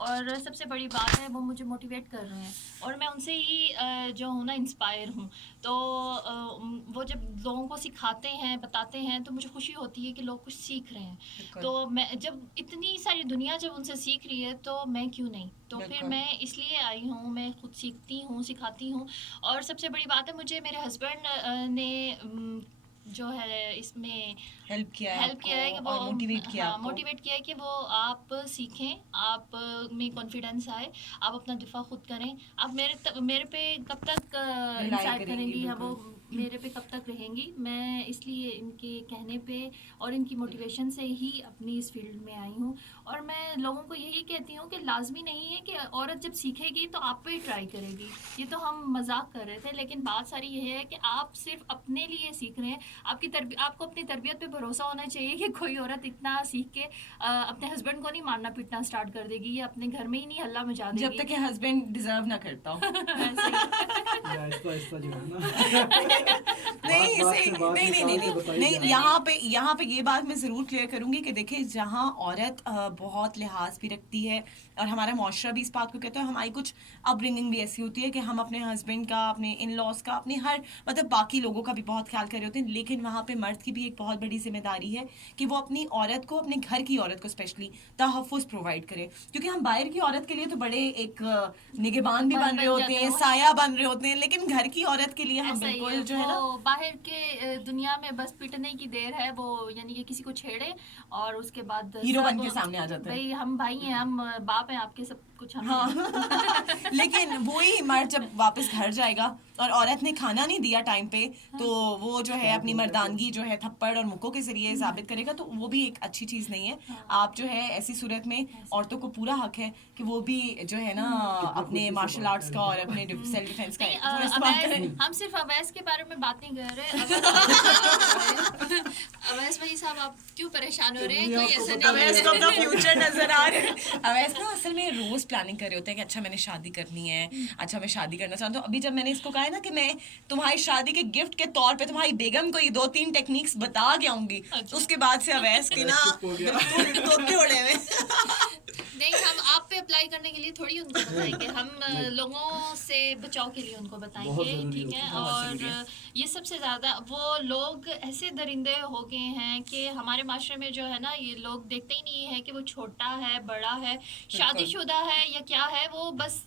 और सबसे बड़ी बात है वो मुझे मोटिवेट कर रहे हैं और मैं उनसे ही जो हूँ ना इंस्पायर हूँ। तो वो जब लोगों को सिखाते हैं बताते हैं तो मुझे खुशी होती है कि लोग कुछ सीख रहे हैं। तो मैं जब इतनी सारी दुनिया जब उनसे सीख रही है तो मैं क्यों नहीं, तो फिर मैं इसलिए आई हूँ, मैं खुद सीखती हूँ सिखाती हूँ। और सबसे बड़ी बात है मुझे मेरे हस्बैंड ने जो है इसमें हेल्प किया है कि वो मोटिवेट किया है कि वो आप सीखें, आप में कॉन्फिडेंस आए, आप अपना दिफा खुद करें। आप मेरे पे कब तक इंसाइट करेंगी, हाँ वो मेरे पे कब तक रहेंगी। मैं इसलिए इनके कहने पे और इनकी मोटिवेशन से ही अपनी इस फील्ड में आई हूँ। और मैं लोगों को यही कहती हूँ कि लाजमी नहीं है कि औरत जब सीखेगी तो आप पे ही ट्राई करेगी। ये तो हम मजाक कर रहे थे, लेकिन बात सारी ये है कि आप सिर्फ अपने लिए सीख रहे हैं। आपको अपनी तरबियत पे भरोसा होना चाहिए कि कोई औरत इतना सीख के अपने हस्बैंड को नहीं मारना पीटना स्टार्ट कर देगी या अपने घर में ही नहीं हल्ला मचा देगी जब तक कि हस्बैंड डिजर्व ना करता हो। ऐसे ही आहिस्ता जो है ना नहीं, यहाँ पे ये बात मैं जरूर क्लियर करूंगी कि देखिए जहाँ औरत बहुत लिहाज भी रखती है और हमारा मुआशरा भी इस बात को कहता है, हमारी कुछ अपब्रिंगिंग भी ऐसी होती है कि हम अपने हस्बैंड का, अपने इन लॉज का, अपने हर मतलब बाकी लोगों का भी बहुत ख्याल कर रहे होते हैं। लेकिन वहाँ पे मर्द की भी एक बहुत बड़ी जिम्मेदारी है कि वो अपनी औरत को, अपने घर की औरत को स्पेशली तहफ़्फ़ुज़ प्रोवाइड करे। क्योंकि हम बाहर की औरत के लिए तो बड़े एक निगहबान भी बन रहे होते हैं, साया बन रहे होते हैं, लेकिन घर की औरत के लिए हम बिल्कुल जो है ना, बाहर के दुनिया में बस पिटने की देर है वो, यानी कि किसी को छेड़े और उसके बाद हीरो बन के सामने आ जाता है। भाई हम भाई हैं, हम बाप हैं आपके, सब कुछ हम हाँ लेकिन वही मर्द जब वापस घर जाएगा और औरत ने खाना नहीं दिया टाइम पे, तो वो जो है अपनी मर्दानगी जो है थप्पड़ और मुक्कों के जरिए साबित करेगा, तो वो भी एक अच्छी चीज नहीं है। आप जो है ऐसी सूरत में औरतों को पूरा हक है कि वो भी जो है ना अपने मार्शल आर्ट्स का और अपने सेल्फ डिफेंस का इस्तेमाल करें। हम सिर्फ अवैस के बारे में बात नहीं कर रहे। अवैस भाई साहब आप क्यों परेशान हो रहे हैं? कोई ऐसा नहीं अवैस को अपना फ्यूचर नजर आ रहा है। अवैस ना असल में रोज प्लानिंग कर रहे होते हैं कि अच्छा मैंने शादी करनी है, अच्छा मैं शादी करना चाहता हूँ। अभी जब मैंने इसको कहा है ना कि मैं तुम्हारी शादी के गिफ्ट के तौर पे तुम्हारी बेगम को ये 2-3 टेक्निक्स बता के आऊंगी, उसके बाद से अवैस के ना बिल्कुल तोते उड़े हुए। नहीं, हम आप पे अप्लाई करने के लिए थोड़ी उनको बताएंगे, हम लोगों से बचाव के लिए उनको बताएंगे, ठीक है। और ये सबसे ज़्यादा वो लोग ऐसे दरिंदे हो गए हैं कि हमारे माशरे में जो है ना, ये लोग देखते ही नहीं है कि वो छोटा है बड़ा है शादीशुदा है या क्या है, वो बस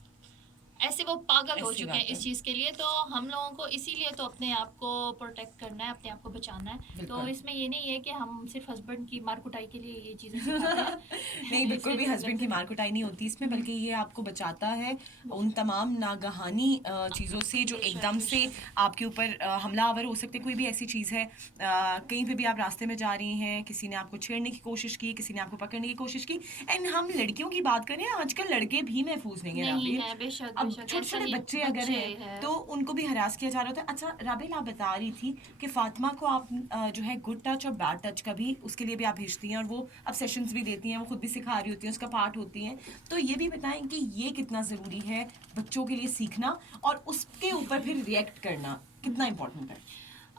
ऐसे वो पागल हो चुके हैं इस चीज़ के लिए। तो हम लोगों को इसीलिए तो अपने आप को प्रोटेक्ट करना है, अपने आप को बचाना है। तो इसमें ये नहीं है कि हम सिर्फ हस्बैंड की मार कुटाई के लिए ये चीज़ें सिखाते हैं। नहीं, बिल्कुल भी हस्बैंड की मार कुटाई नहीं होती इसमें, बल्कि ये आपको बचाता है उन तमाम नागहानी चीज़ों से जो एकदम से आपके ऊपर हमलावर हो सकते। कोई भी ऐसी चीज़ है, कहीं पे भी आप रास्ते में जा रही हैं, किसी ने आपको छेड़ने की कोशिश की, किसी ने आपको पकड़ने की कोशिश की। एंड हम लड़कियों की बात करें, आजकल लड़के भी महफूज नहीं है। बेशक छोटे छोटे बच्चे अगर हैं तो उनको भी हरास किया जा रहा होता है। अच्छा राबेल, आप बता रही थी कि फातिमा को आप जो है गुड टच और बैड टच का भी, उसके लिए भी आप भेजती हैं और वो अब सेशंस भी देती हैं, वो खुद भी सिखा रही होती हैं, उसका पार्ट होती हैं। तो ये भी बताएं कि ये कितना ज़रूरी है बच्चों के लिए सीखना और उसके ऊपर फिर रिएक्ट करना कितना इम्पोर्टेंट है?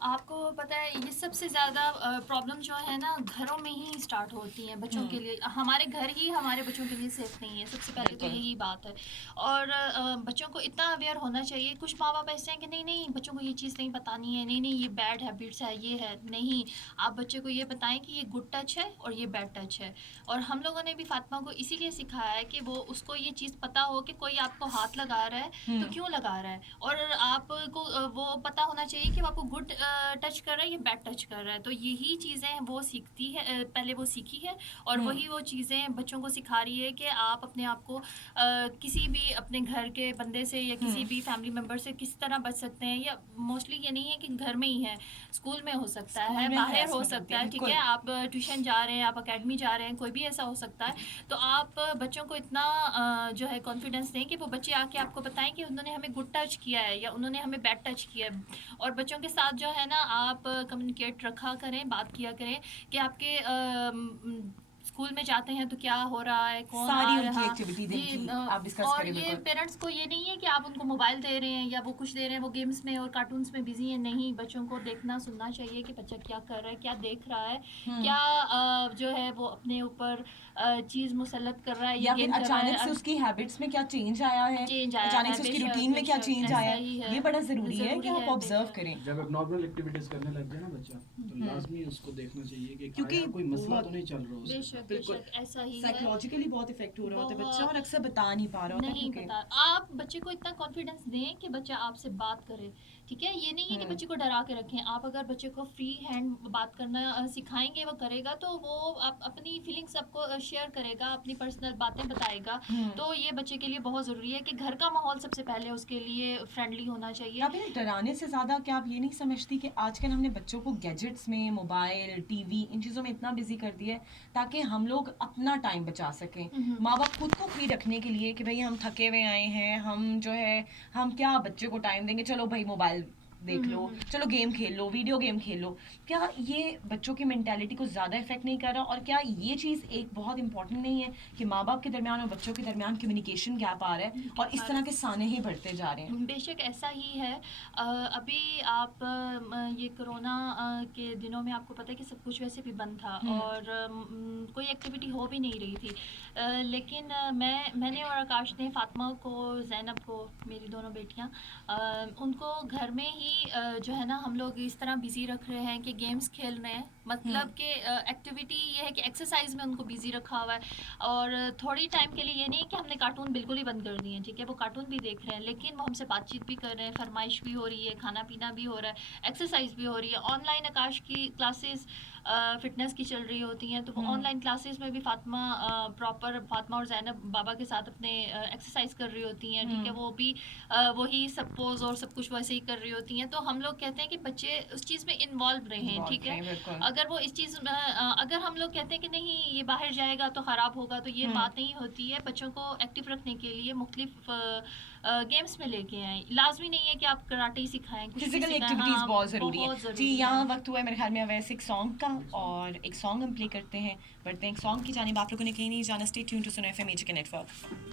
आपको पता है ये सबसे ज़्यादा प्रॉब्लम जो है ना घरों में ही स्टार्ट होती हैं बच्चों के लिए। हमारे घर ही हमारे बच्चों के लिए सेफ नहीं है, सबसे पहले तो यही बात है। और बच्चों को इतना अवेयर होना चाहिए। कुछ माँ बाप ऐसे हैं कि नहीं नहीं बच्चों को ये चीज़ नहीं बतानी है, नहीं नहीं ये बैड हैबिट्स है, ये है नहीं। आप बच्चे को ये बताएं कि ये गुड टच है और ये बैड टच है। और हम लोगों ने भी फातिमा को इसीलिए सिखाया है कि वो उसको ये चीज़ पता हो कि कोई आपको हाथ लगा रहा है तो क्यों लगा रहा है, और आपको वो पता होना चाहिए कि वो आपको गुड टच कर रहा है या बैड टच कर रहा है। तो यही चीज़ें वो सीखती है, पहले वो सीखी है और वही वो चीज़ें बच्चों को सिखा रही है कि आप अपने आप को किसी भी अपने घर के बंदे से या किसी भी फैमिली मेम्बर से किस तरह बच सकते हैं। या मोस्टली ये नहीं है कि घर में ही है, स्कूल में हो सकता है, बाहर हो सकता है, ठीक है। आप ट्यूशन जा रहे हैं, आप अकेडमी जा रहे हैं, कोई भी ऐसा हो सकता है। तो आप बच्चों को इतना जो है कॉन्फिडेंस दें कि वो बच्चे आके आपको बताएं कि उन्होंने हमें गुड टच किया है या उन्होंने हमें बैड टच किया है। और बच्चों के साथ जो है ना आप कम्युनिकेट रखा करें, बात किया करें कि आपके स्कूल में जाते हैं तो क्या हो रहा है, कौन सारी आ उनकी रहा activity दिन जी, की आप discuss और करें ये बिल्कुल। पेरेंट्स को ये नहीं है कि आप उनको मोबाइल दे रहे हैं या वो कुछ दे रहे हैं, वो गेम्स में और कार्टून्स में बिजी है। नहीं, बच्चों को देखना सुनना चाहिए कि बच्चा क्या कर रहा है, क्या देख रहा है, क्या जो है वो अपने ऊपर चीज़ मुसलत कर रहा है, ये या फिर गेन कर रहा अचानक से है, उसकी हैबिट्स में क्या चेंज आया है, चेंज आया अचानक है। से उसकी बेशक रूटीन में क्या बेशक चेंज आया ऐसा ही है, है, ये बड़ा जरूरी है कि आप ऑब्जर्व बेशक। करें। जब एबनॉर्मल एक्टिविटीज करने लग जाए ना बच्चा, तो लाजमी उसको देखना चाहिए कि क्योंकि आया कोई मसला बहुत- तो नहीं चल रहा उसके बेशक साथ। बिल्कुल। बेशक ऐसा ही है। साइकोलॉजिकली बहुत इफेक्ट हो रहा होता है बच्चा, बहुत और अक्सर बता नहीं पा रहा होता नहीं क्योंकि पता। आप बच्चे को इतना कॉन्फिडेंस दें कि बच्चा आपसे बात करे, ठीक है। ये नहीं है कि बच्चे को डरा के रखें। आप अगर बच्चे को फ्री हैंड बात करना सिखाएंगे, वो करेगा तो वो अपनी फीलिंग्स आपको शेयर करेगा, अपनी पर्सनल बातें बताएगा। तो ये बच्चे के लिए बहुत ज़रूरी है कि घर का माहौल सबसे पहले उसके लिए फ्रेंडली होना चाहिए। या फिर डराने से ज्यादा क्या आप ये नहीं समझती कि आजकल हमने बच्चों को गैजेट्स में, मोबाइल, टीवी, इन चीज़ों में इतना बिजी कर दिया है ताकि हम लोग अपना टाइम बचा सकें। माँ बाप खुद को फ्री रखने के लिए कि भाई हम थके हुए आए हैं, हम जो है हम क्या बच्चे को टाइम देंगे, चलो भाई मोबाइल देख लो, चलो गेम खेल लो, वीडियो गेम खेल लो। क्या ये बच्चों की मेंटालिटी को ज़्यादा इफेक्ट नहीं कर रहा? और क्या ये चीज़ एक बहुत इंपॉर्टेंट नहीं है कि माँ बाप के दरमियान और बच्चों के दरमियान कम्युनिकेशन गैप आ रहा है और इस तरह के साने ही बढ़ते जा रहे हैं? बेशक ऐसा ही है। अभी आप ये कोरोना के दिनों में आपको पता है कि सब कुछ वैसे भी बंद था और कोई एक्टिविटी हो भी नहीं रही थी। लेकिन मैंने और आकाश ने फातिमा को, ज़ैनब को, मेरी दोनों बेटियां, उनको घर में ही जो है ना हम लोग इस तरह बिज़ी रख रहे हैं कि गेम्स खेल रहे हैं। मतलब कि एक्टिविटी ये है कि एक्सरसाइज में उनको बिज़ी रखा हुआ है। और थोड़ी टाइम के लिए ये नहीं कि हमने कार्टून बिल्कुल ही बंद कर दिए हैं, ठीक है। वो कार्टून भी देख रहे हैं लेकिन वो हमसे बातचीत भी कर रहे हैं, फरमाइश भी हो रही है, खाना पीना भी हो रहा है, एक्सरसाइज भी हो रही है। ऑनलाइन आकाश की क्लासेस फिटनेस की चल रही होती हैं, तो वो ऑनलाइन क्लासेस में भी फातिमा फातिमा और ज़ैनब बाबा के साथ अपने एक्सरसाइज कर रही होती हैं, ठीक है। वो भी वही सब पोज और सब कुछ वैसे ही कर रही होती हैं। तो हम लोग कहते हैं कि बच्चे उस चीज़ में इन्वॉल्व रहें, ठीक है। बिल्कुल। अगर वो इस चीज़ में अगर हम लोग कहते हैं कि नहीं ये बाहर जाएगा तो ख़राब होगा, तो ये बात नहीं होती है। बच्चों को एक्टिव रखने के लिए मुख्तलिफ गेम्स में लेके आएँ। लाजमी नहीं है कि आप कराटे ही सिखाएं, कुछ भी फिजिकल सिखाएं। एक्टिविटीज हाँ, बहुत ज़रूरी है। बहुत जी, ज़रूरी यहाँ है। वक्त हुआ है मेरे ख्याल में अवैस एक सॉन्ग का, और एक सॉन्ग हम प्ले करते हैं, बढ़ते हैं एक सॉन्ग की जानिब। आप लोगों ने कहीं नहीं जाना, स्टे ट्यून टू सुनो एफएम म्यूजिक नेटवर्क।